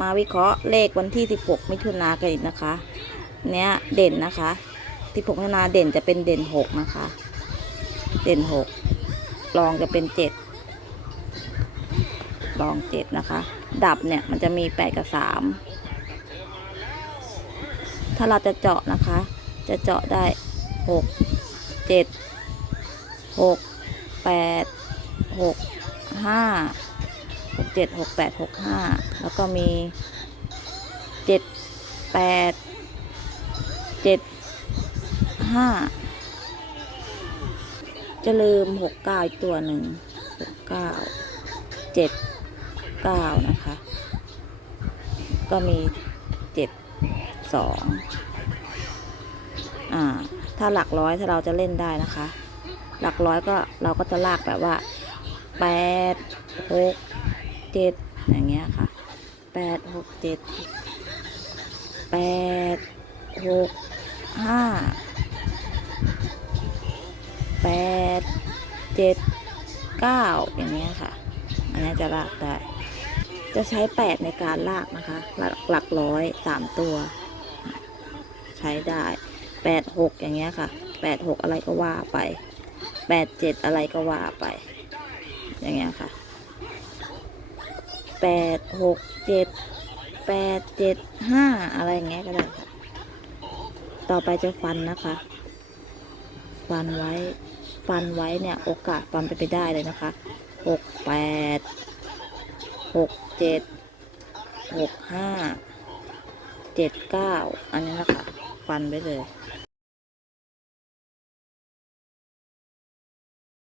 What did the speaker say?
มาวิเคราะห์เลขวันที่ 16 มิถุนากันอีกนะคะ เนี้ยเด่นนะคะ 16 มิถุนาเด่นจะเป็นเด่น 6 นะคะ เด่น 6 รองจะเป็น 7 รอง 7 นะคะ ดับเนี่ยมันจะมี 8 กับ 3 ถ้าเราจะเจาะนะคะ จะเจาะได้ 6 7 6 8 6 5หก เจ็ดหกแปดหกห้าแล้วก็มีเจ็ดแปดเจ็ดห้าจะลืมหกเก้าอีกตัวหนึ่งหกเก้าเจ็ดเก้านะคะ ก็มีเจ็ดสองอ่า ถ้าหลักร้อยถ้าเราจะเล่นได้นะคะ หลักร้อยก็เราก็จะลากแบบว่าแปดหก เจ็ดอย่างเงี้ยค่ะแปดหกเจ็ดแปดหกห้าแปดเจ็ดเก้าอย่างเงี้ยค่ะ อันนี้จะลากได้ จะใช้แปดในการลากนะคะ หลักหลักร้อยสามตัว ใช้ได้แปดหกอย่างเงี้ยค่ะแปดหกอะไรก็ว่าไปแปดเจ็ดอะไรก็ว่าไป อย่างเงี้ยค่ะ แปดหกเจ็ดแปดเจ็ดห้าอะไรอย่างเงี้ยก็ได้ค่ะ ต่อไปจะฟันนะคะ ฟันไว้ ฟันไว้เนี่ยโอกาสฟันไปไปได้เลยนะคะหกแปดหกเจ็ดหกห้าเจ็ดเก้าอันนี้นะคะ ฟันไปเลย